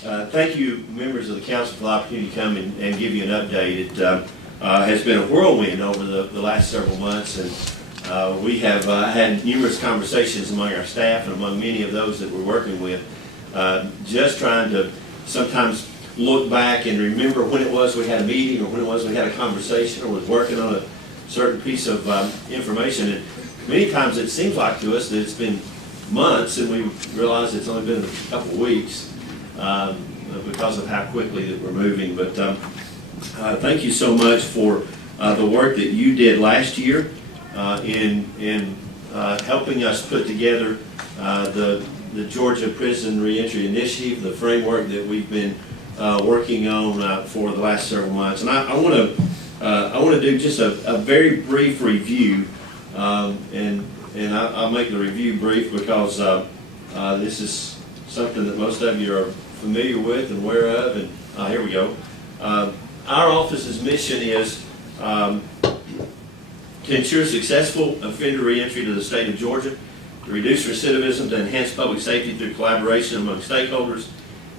Thank you, members of the council, for the opportunity to come and give you an update. It has been a whirlwind over the last several months, and we have had numerous conversations among our staff and among many of those that we're working with, just trying to sometimes look back and remember when it was we had a meeting or when it was we had a conversation or was working on a certain piece of information. And many times it seems like to us that it's been months, and we realize it's only been a couple of weeks. Because of how quickly that we're moving. But thank you so much for the work that you did last year in helping us put together the Georgia Prison Reentry Initiative, the framework that we've been working on for the last several months. And I want to do just a very brief review, and I'll make the review brief because this is something that most of you are familiar with and aware of, and here we go. Our office's mission is to ensure successful offender reentry to the state of Georgia, to reduce recidivism, to enhance public safety through collaboration among stakeholders,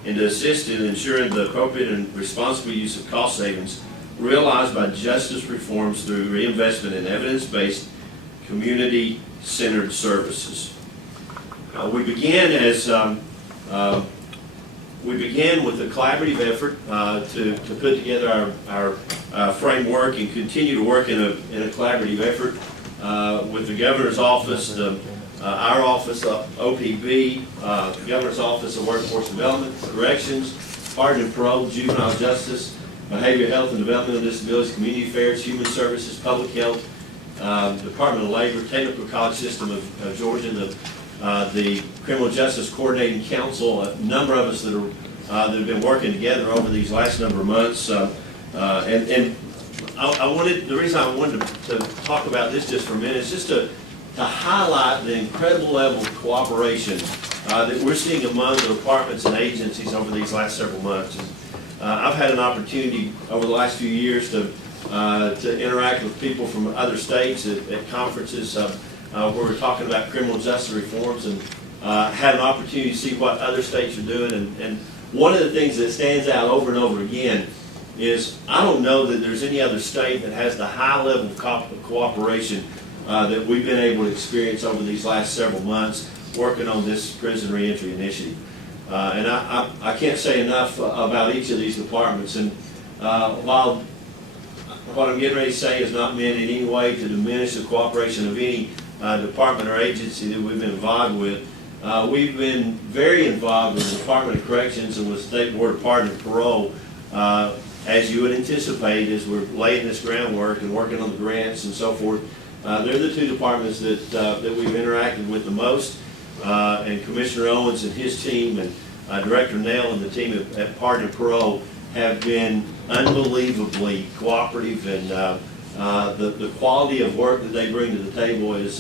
and to assist in ensuring the appropriate and responsible use of cost savings realized by justice reforms through reinvestment in evidence-based, community-centered services. We began with a collaborative effort to put together our framework and continue to work in a collaborative effort with the Governor's Office, our office, OPB, the Governor's Office of Workforce Development, Corrections, Pardon and Parole, Juvenile Justice, Behavioral Health and Developmental Disabilities, Community Affairs, Human Services, Public Health, Department of Labor, Technical College System of Georgia, the Criminal Justice Coordinating Council, a number of us that have been working together over these last number of months. The reason I wanted to talk about this just for a minute is just to highlight the incredible level of cooperation that we're seeing among the departments and agencies over these last several months. I've had an opportunity over the last few years to interact with people from other states at conferences where we're talking about criminal justice reforms, and had an opportunity to see what other states are doing. And one of the things that stands out over and over again is I don't know that there's any other state that has the high level of cooperation that we've been able to experience over these last several months working on this Prison Reentry Initiative. And I can't say enough about each of these departments. And while what I'm getting ready to say is not meant in any way to diminish the cooperation of any department or agency that we've been involved with. We've been very involved with the Department of Corrections and with the State Board of Pardon and Parole, as you would anticipate, as we're laying this groundwork and working on the grants and so forth. They're the two departments that we've interacted with the most, and Commissioner Owens and his team and Director Neal and the team at Pardon and Parole have been unbelievably cooperative, and the quality of work that they bring to the table is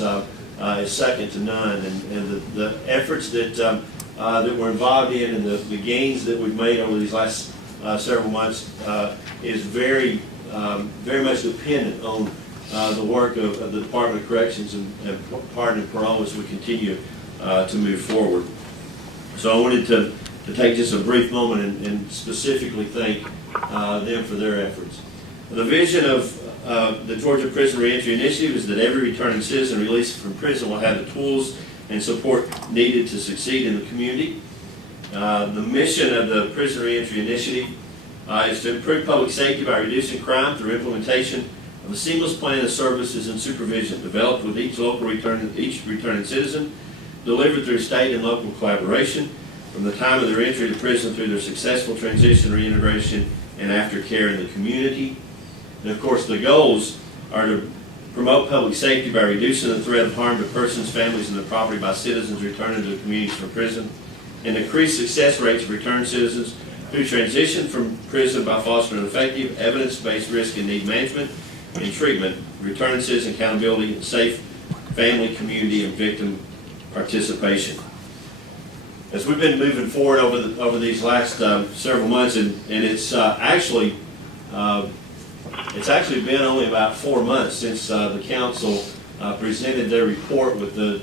second to none. And the efforts that we're involved in and the gains that we've made over these last several months is very much dependent on the work of the Department of Corrections and Pardon and Parole as we continue to move forward. So I wanted to take just a brief moment and specifically thank them for their efforts. The vision of the Georgia Prison Reentry Initiative is that every returning citizen released from prison will have the tools and support needed to succeed in the community. The mission of the Prison Reentry Initiative is to improve public safety by reducing crime through implementation of a seamless plan of services and supervision developed with each returning citizen, delivered through state and local collaboration from the time of their entry to prison through their successful transition, reintegration, and aftercare in the community. And of course, the goals are to promote public safety by reducing the threat of harm to persons, families, and their property by citizens returning to communities from prison, and increase success rates of returned citizens who transition from prison by fostering effective, evidence-based risk and need management and treatment, returning citizen accountability, and safe family, community, and victim participation. As we've been moving forward over these last several months, and it's actually been only about 4 months since the council presented their report with the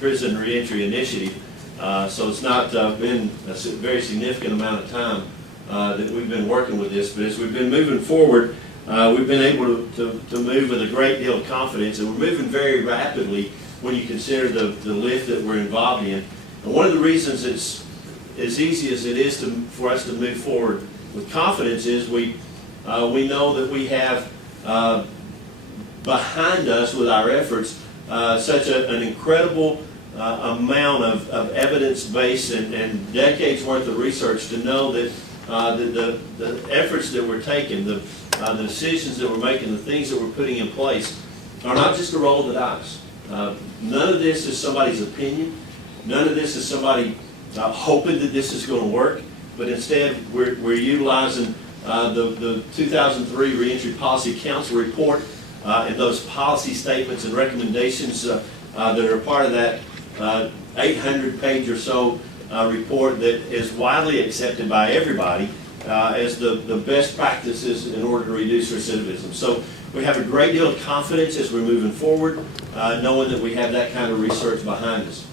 Prison Reentry Initiative. So it's not been a very significant amount of time that we've been working with this, but as we've been moving forward, we've been able to move with a great deal of confidence, and we're moving very rapidly when you consider the lift that we're involved in. And one of the reasons it's as easy as it is for us to move forward with confidence is we know that we have behind us with our efforts such an incredible amount of evidence base and decades worth of research to know that the efforts that we're taking, the decisions that we're making, the things that we're putting in place are not just a roll of the dice. None of this is somebody's opinion. None of this is somebody hoping that this is going to work, but instead we're utilizing the 2003 Reentry Policy Council report and those policy statements and recommendations that are part of that 800-page or so report that is widely accepted by everybody as the best practices in order to reduce recidivism. So we have a great deal of confidence as we're moving forward, knowing that we have that kind of research behind us.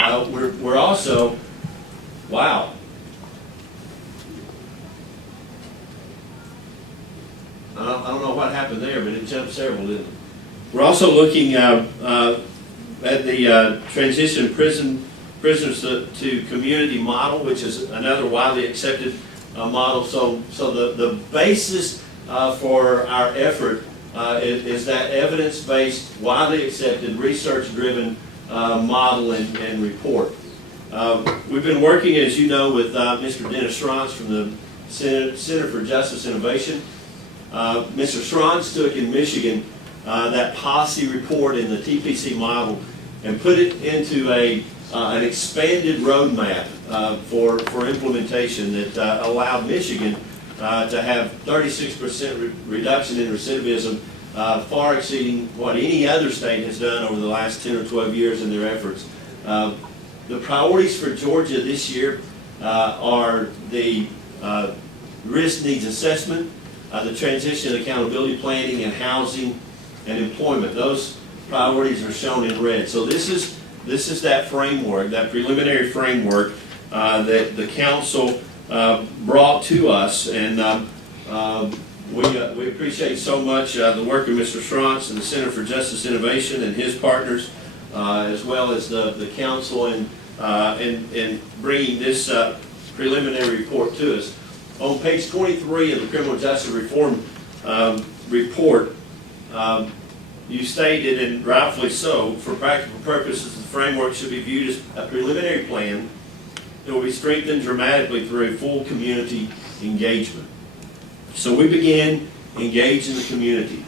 We're also, wow. I don't know what happened there, but it jumped several, didn't it? We're also looking at the transition prisoners to community model, which is another widely accepted model. So the basis for our effort is that evidence-based, widely accepted, research-driven model and report. We've been working, as you know, with Mr. Dennis Schranz from the Center for Justice Innovation. Mr. Schranz took in Michigan that policy report in the TPC model and put it into an expanded roadmap for implementation that allowed Michigan to have 36% reduction in recidivism, far exceeding what any other state has done over the last 10 or 12 years in their efforts. The priorities for Georgia this year are the risk needs assessment, the transition accountability planning, and housing and employment. Those priorities are shown in red. So this is that framework, that preliminary framework that the council brought to us, and we appreciate so much the work of Mr. Schranz and the Center for Justice Innovation and his partners, as well as the council in bringing this preliminary report to us. On page 23 of the Criminal Justice Reform report, you stated, and rightfully so, for practical purposes, the framework should be viewed as a preliminary plan that will be strengthened dramatically through full community engagement. So we began engaging the community.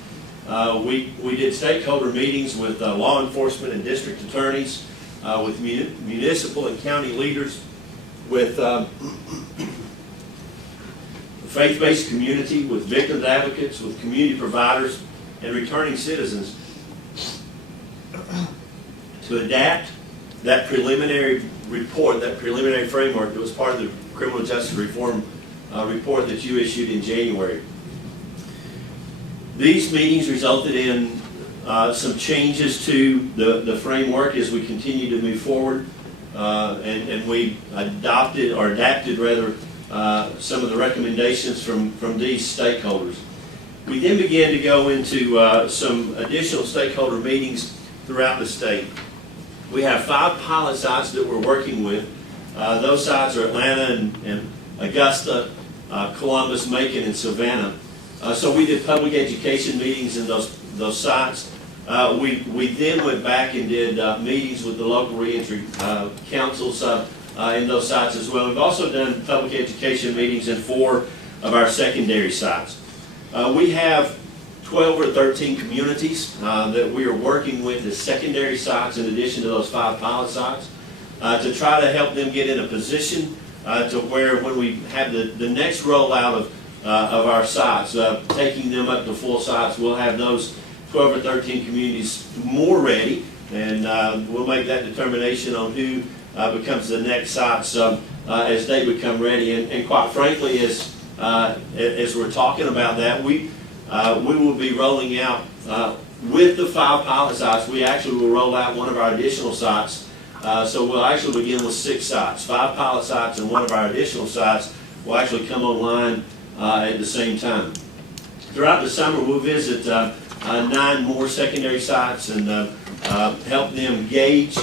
We did stakeholder meetings with law enforcement and district attorneys, with municipal and county leaders, with faith-based community, with victims advocates, with community providers, and returning citizens to adapt that preliminary report, that preliminary framework that was part of the Criminal Justice Reform report that you issued in January. These meetings resulted in some changes to the framework as we continue to move forward, and we adapted some of the recommendations from these stakeholders. We then began to go into some additional stakeholder meetings throughout the state. We have 5 pilot sites that we're working with. Those sites are Atlanta and Augusta, Columbus, Macon, and Savannah. So we did public education meetings in those sites. We then went back and did meetings with the local reentry councils in those sites as well. We've also done public education meetings in 4 of our secondary sites. We have 12 or 13 communities that we are working with as secondary sites in addition to those 5 pilot sites to try to help them get in a position to where when we have the next rollout of our sites, taking them up to full sites, we'll have those 12 or 13 communities more ready, and we'll make that determination on who becomes the next sites as they become ready. And quite frankly, as we're talking about that, we will be rolling out with the 5 pilot sites. We actually will roll out one of our additional sites So we'll actually begin with 6 sites, 5 pilot sites, and one of our additional sites will actually come online at the same time. Throughout the summer, we'll visit 9 more secondary sites and help them gauge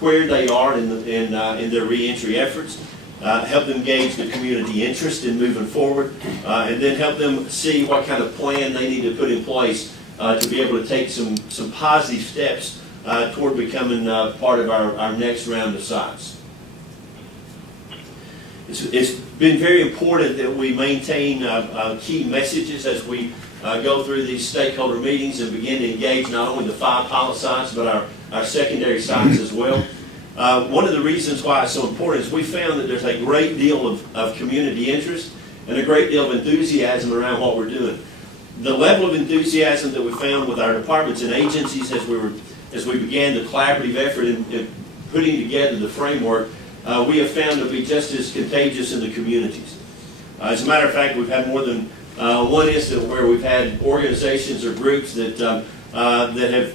where they are in their reentry efforts, help them gauge the community interest in moving forward, and then help them see what kind of plan they need to put in place to be able to take some positive steps toward becoming part of our next round of sites. It's been very important that we maintain key messages as we go through these stakeholder meetings and begin to engage not only the 5 pilot sites but our secondary sites as well. One of the reasons why it's so important is we found that there's a great deal of community interest and a great deal of enthusiasm around what we're doing. The level of enthusiasm that we found with our departments and agencies as we began the collaborative effort in putting together the framework, we have found to be just as contagious in the communities. As a matter of fact, we've had more than one incident where we've had organizations or groups that have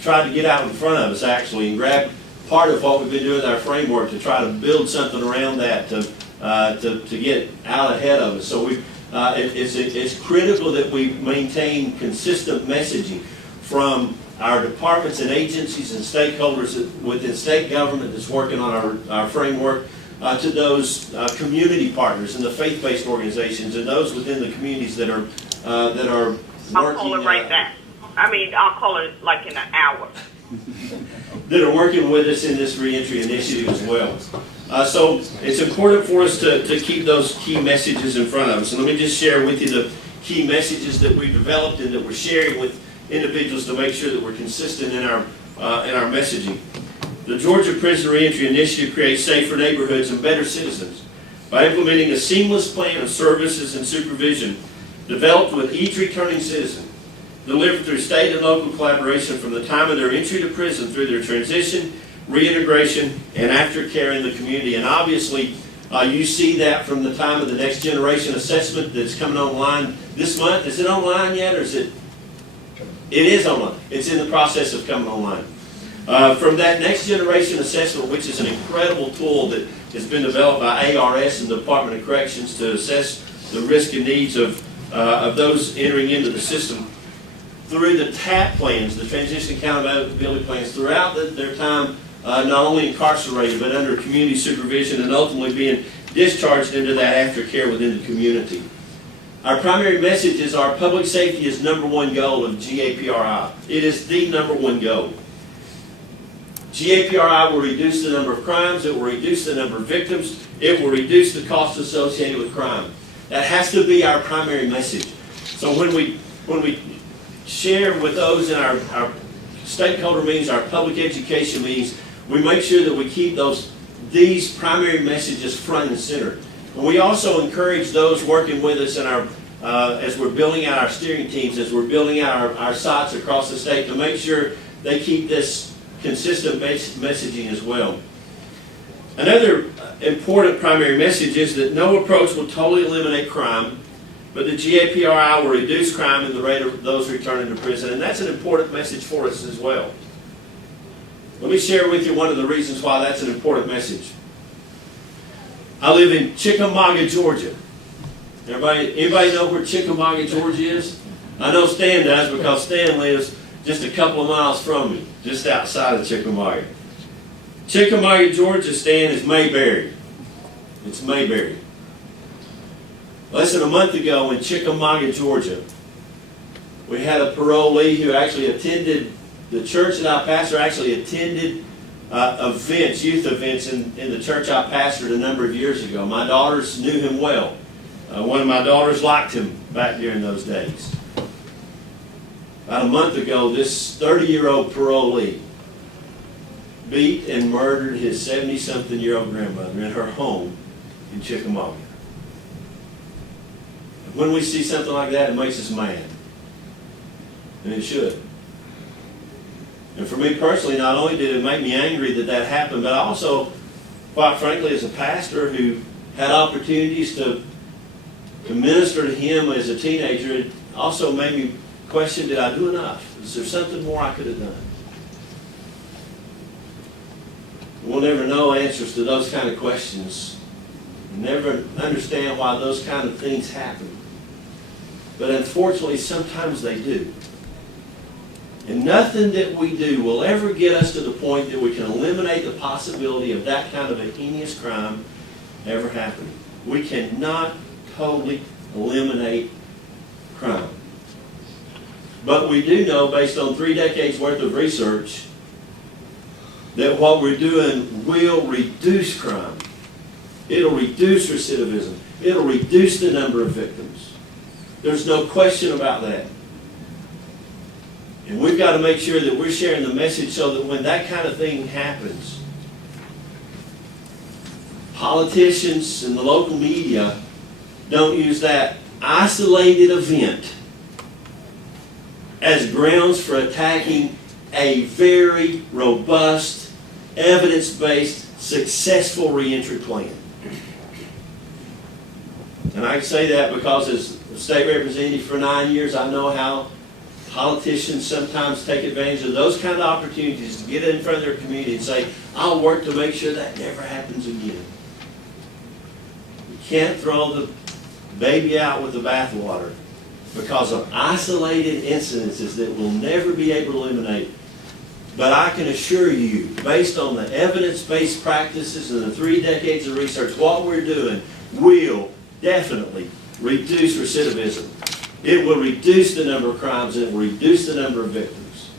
tried to get out in front of us actually and grab part of what we've been doing with our framework to try to build something around that to get out ahead of us. So it's critical that we maintain consistent messaging from our departments and agencies and stakeholders within state government that's working on our framework to those community partners and the faith-based organizations and those within the communities that are working. I'll call it right back. I'll call it like in an hour. That are working with us in this reentry initiative as well. So it's important for us to keep those key messages in front of us. And let me just share with you the key messages that we've developed and that we're sharing with individuals to make sure that we're consistent in our messaging. The Georgia Prisoner Reentry Initiative creates safer neighborhoods and better citizens by implementing a seamless plan of services and supervision developed with each returning citizen, delivered through state and local collaboration from the time of their entry to prison through their transition, reintegration, and aftercare in the community. And obviously, you see that from the time of the next generation assessment that's coming online this month. Is it online yet, or is it? It is online. It's in the process of coming online. From that next generation assessment, which is an incredible tool that has been developed by ARS and the Department of Corrections to assess the risk and needs of those entering into the system, through the TAP plans, the Transition Accountability Plans, throughout their time not only incarcerated but under community supervision and ultimately being discharged into that aftercare within the community. Our primary messages are public safety is #1 goal of GAPRI. It is the #1 goal. GAPRI will reduce the number of crimes, it will reduce the number of victims, it will reduce the costs associated with crime. That has to be our primary message. So when we share with those in our stakeholder meetings, our public education meetings, we make sure that we keep these primary messages front and center. And we also encourage those working with us in as we're building out our steering teams, as we're building out our sites across the state, to make sure they keep this consistent messaging as well. Another important primary message is that no approach will totally eliminate crime, but the GAPRI will reduce crime and the rate of those returning to prison, and that's an important message for us as well. Let me share with you one of the reasons why that's an important message. I live in Chickamauga, Georgia. Anybody know where Chickamauga, Georgia is? I know Stan does because Stan lives just a couple of miles from me, just outside of Chickamauga. Chickamauga, Georgia, Stan, is Mayberry. It's Mayberry. Less than a month ago in Chickamauga, Georgia, we had a parolee who actually attended, the church that I pastor actually attended youth events in the church I pastored a number of years ago. My daughters knew him well. One of my daughters liked him back during those days. About a month ago, this 30-year-old parolee beat and murdered his 70-something-year-old grandmother in her home in Chickamauga. When we see something like that, it makes us mad. And it should. And for me personally, not only did it make me angry that that happened, but also, quite frankly, as a pastor who had opportunities to minister to him as a teenager, it also made me question, did I do enough? Is there something more I could have done? We'll never know answers to those kind of questions. Never understand why those kind of things happen. But unfortunately, sometimes they do. And nothing that we do will ever get us to the point that we can eliminate the possibility of that kind of a heinous crime ever happening. We cannot totally eliminate crime. But we do know, based on 3 decades worth of research, that what we're doing will reduce crime. It'll reduce recidivism. It'll reduce the number of victims. There's no question about that. And we've got to make sure that we're sharing the message so that when that kind of thing happens, politicians and the local media don't use that isolated event as grounds for attacking a very robust, evidence-based, successful reentry plan. And I can say that because as a state representative for 9 years, I know how politicians sometimes take advantage of those kind of opportunities to get in front of their community and say, I'll work to make sure that never happens again. You can't throw the baby out with the bathwater because of isolated incidences that we'll never be able to eliminate. But I can assure you, based on the evidence-based practices and the 3 decades of research, what we're doing will definitely reduce recidivism. It will reduce the number of crimes and it will reduce the number of victims.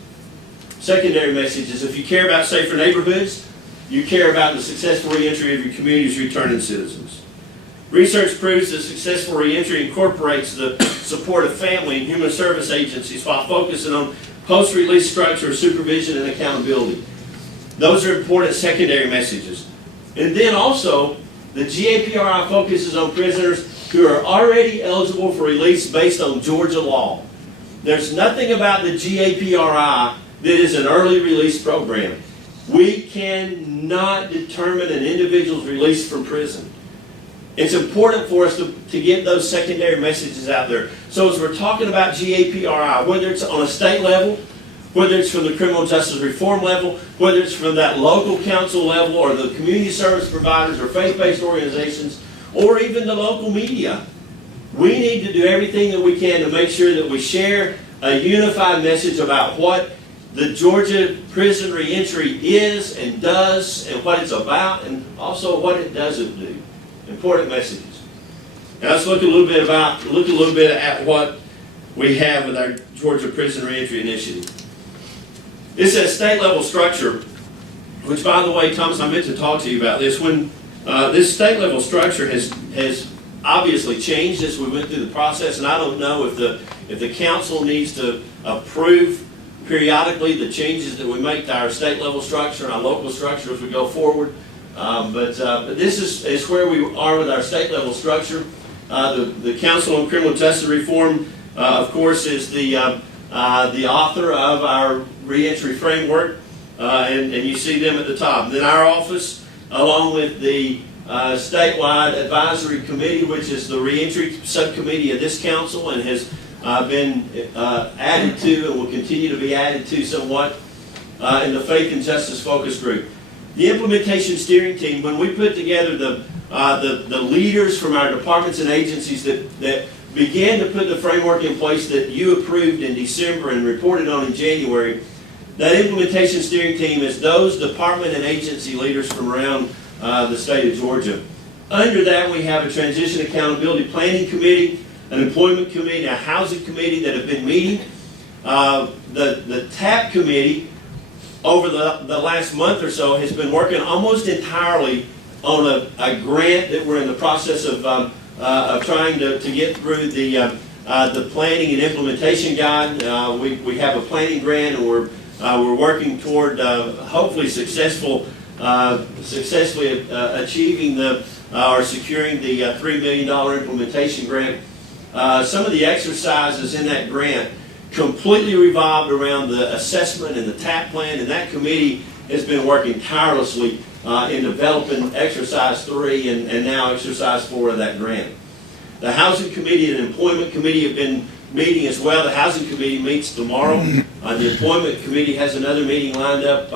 Secondary message is if you care about safer neighborhoods, you care about the successful reentry of your community's returning citizens. Research proves that successful reentry incorporates the support of family and human service agencies while focusing on post-release structure, supervision, and accountability. Those are important secondary messages. And then also, the GAPRI focuses on prisoners who are already eligible for release based on Georgia law. There's nothing about the GAPRI that is an early release program. We cannot determine an individual's release from prison. It's important for us to get those secondary messages out there. So as we're talking about GAPRI, whether it's on a state level, whether it's from the criminal justice reform level, whether it's from that local council level or the community service providers or faith-based organizations, or even the local media, we need to do everything that we can to make sure that we share a unified message about what the Georgia prison reentry is and does and what it's about and also what it doesn't do. Important messages. Now let's look a little bit at what we have with our Georgia Prison Reentry Initiative. It's a state level structure, which by the way, Thomas, I meant to talk to you about this. When this state level structure has obviously changed as we went through the process, and I don't know if the council needs to approve periodically the changes that we make to our state level structure and our local structure as we go forward. But this is where we are with our state level structure. The Council on Criminal Justice Reform, of course, is the author of our reentry framework, and you see them at the top. And then our office, along with the statewide advisory committee, which is the reentry subcommittee of this council and has been added to and will continue to be added to somewhat in the Faith and Justice Focus Group. The implementation steering team, when we put together the leaders from our departments and agencies that began to put the framework in place that you approved in December and reported on in January, that implementation steering team is those department and agency leaders from around the state of Georgia. Under that, we have a transition accountability planning committee, an employment committee, a housing committee that have been meeting. The TAP committee, over the last month or so, has been working almost entirely on a grant that we're in the process of trying to get through the planning and implementation guide. We have a planning grant, and we're working toward hopefully successfully achieving or securing the $3 million implementation grant. Some of the exercises in that grant completely revolved around the assessment and the TAP plan, and that committee has been working tirelessly in developing exercise 3 and now exercise 4 of that grant. The housing committee and employment committee have been meeting as well. The housing committee meets tomorrow. The employment committee has another meeting lined up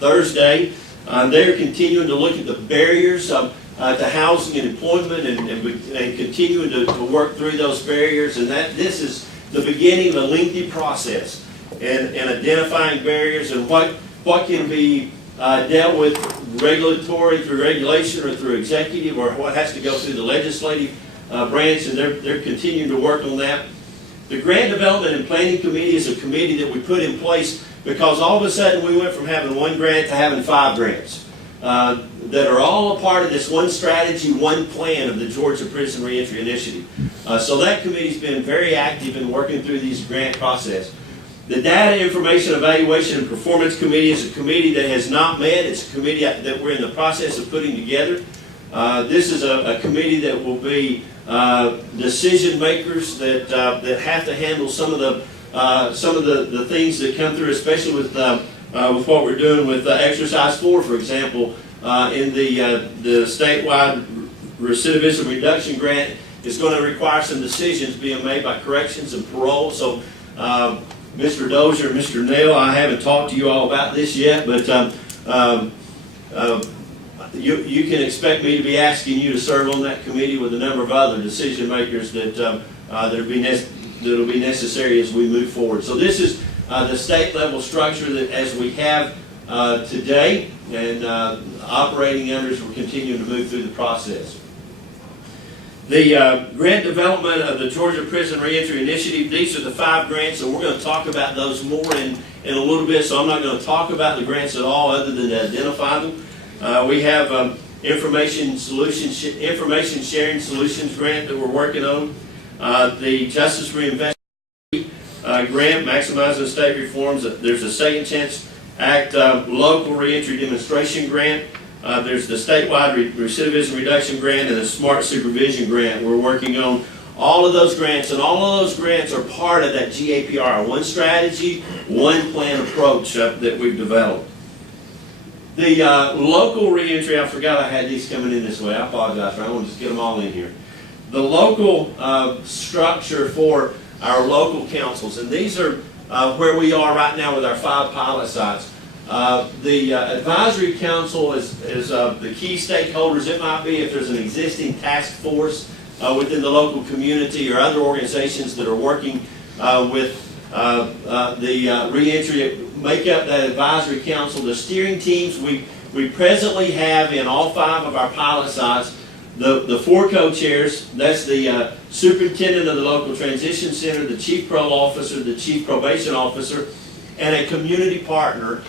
Thursday. They're continuing to look at the barriers to housing and employment and continuing to work through those barriers. And this is the beginning of a lengthy process and identifying barriers and what can be dealt with through regulation or through executive, or what has to go through the legislative branch, and they're continuing to work on that. The Grant Development and Planning Committee is a committee that we put in place because all of a sudden we went from having one grant to having 5 grants that are all a part of this one strategy, one plan of the Georgia Prison Reentry Initiative. So that committee's been very active in working through these grant process. The Data Information Evaluation and Performance Committee is a committee that has not met. It's a committee that we're in the process of putting together. This is a committee that will be decision makers that have to handle some of the things that come through, especially with what we're doing with Exercise 4, for example, in the statewide recidivism reduction grant. Is going to require some decisions being made by corrections and parole. So Mr. Dozier and Mr. Neal, I haven't talked to you all about this yet, but you can expect me to be asking you to serve on that committee with a number of other decision makers that'll be necessary as we move forward. So this is the state level structure that as we have today, and operating under as we're continuing to move through the process. The grant development of the Georgia Prison Reentry Initiative, these are the 5 grants, and we're going to talk about those more in a little bit, so I'm not going to talk about the grants at all other than to identify them. We have information sharing solutions grant that we're working on. The Justice Reinvestment grant, maximizing state reforms. There's a Second Chance Act local reentry demonstration grant. There's the statewide recidivism reduction grant and the smart supervision grant. We're working on all of those grants, and all of those grants are part of that GAPR, one strategy, one plan approach that we've developed. The local reentry, I forgot I had these coming in this way. I apologize, I want to just get them all in here. The local structure for our local councils, and these are where we are right now with our 5 pilot sites. The advisory council is the key stakeholders. It might be if there's an existing task force within the local community or other organizations that are working with the reentry, make up that advisory council. The steering teams, we presently have in all 5 of our pilot sites the 4 co-chairs. That's the superintendent of the local transition center, the chief parole officer, the chief probation officer, and a community partner.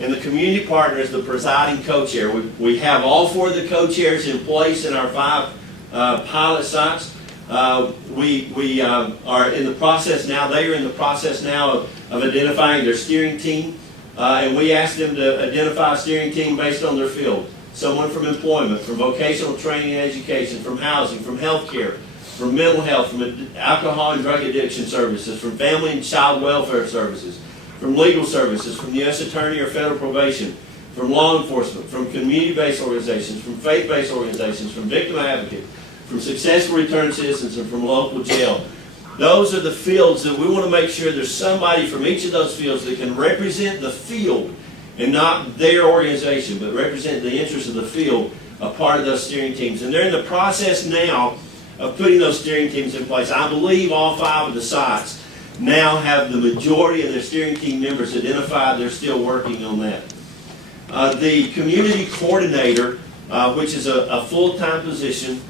And the community partner is the presiding co-chair. We have all 4 of the co-chairs in place in our 5 pilot sites. We are in the process now, they are in the process now of identifying their steering team. And we asked them to identify a steering team based on their field. Someone from employment, from vocational training and education, from housing, from healthcare, from mental health, from alcohol and drug addiction services, from family and child welfare services, from legal services, from the U.S. Attorney or federal probation, from law enforcement, from community-based organizations, from faith-based organizations, from victim advocates, from successful return citizens, and from local jail. Those are the fields that we want to make sure there's somebody from each of those fields that can represent the field and not their organization, but represent the interests of the field, a part of those steering teams. And they're in the process now of putting those steering teams in place. I believe all 5 of the sites now have the majority of their steering team members identified. They're still working on that. The community coordinator, which is a full-time position,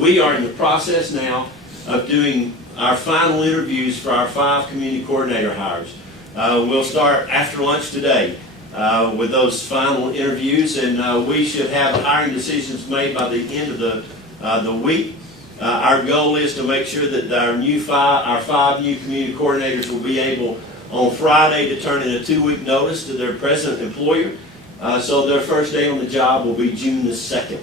we are in the process now of doing our final interviews for our 5 community coordinator hires. We'll start after lunch today with those final interviews, and we should have hiring decisions made by the end of the week. Our goal is to make sure that our 5 new community coordinators will be able on Friday to turn in a 2-week notice to their present employer. So their first day on the job will be June the 2nd.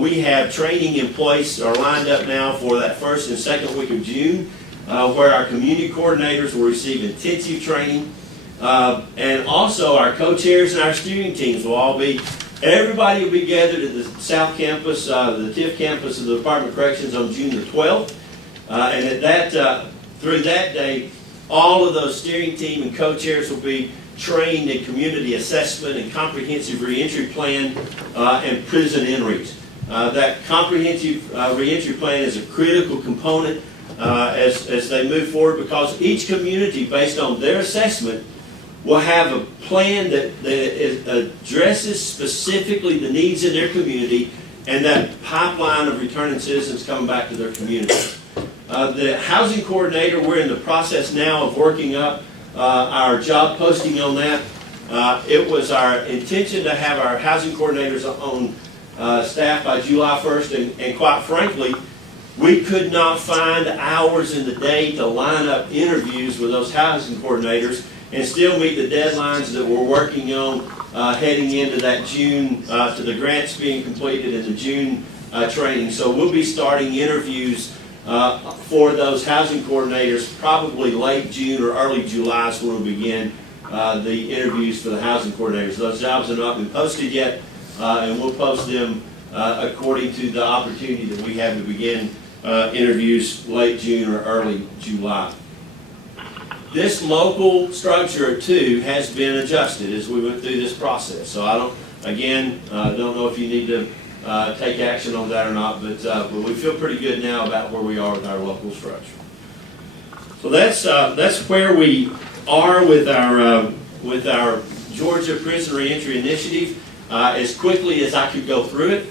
We have training in place or lined up now for that first and second week of June, where our community coordinators will receive intensive training. And also our co-chairs and our steering teams will all be, everybody will be gathered at the South Campus, the TIF campus of the Department of Corrections on June the 12th. And at through that day, all of those steering team and co-chairs will be trained in community assessment and comprehensive reentry plan and prison inmates. That comprehensive reentry plan is a critical component as they move forward, because each community, based on their assessment, will have a plan that addresses specifically the needs in their community and that pipeline of returning citizens coming back to their community. The housing coordinator, we're in the process now of working up our job posting on that. It was our intention to have our housing coordinators on staff by July 1st, and quite frankly, we could not find hours in the day to line up interviews with those housing coordinators and still meet the deadlines that we're working on heading into that June, to the grants being completed in the June training. So we'll be starting interviews for those housing coordinators probably late June or early July is when we'll begin the interviews for the housing coordinators. Those jobs have not been posted yet, and we'll post them according to the opportunity that we have to begin interviews late June or early July. This local structure of 2 has been adjusted as we went through this process. So I don't know if you need to take action on that or not, but we feel pretty good now about where we are with our local structure. So that's where we are with our Georgia Prisoner Reentry Initiative. As quickly as I could go through it,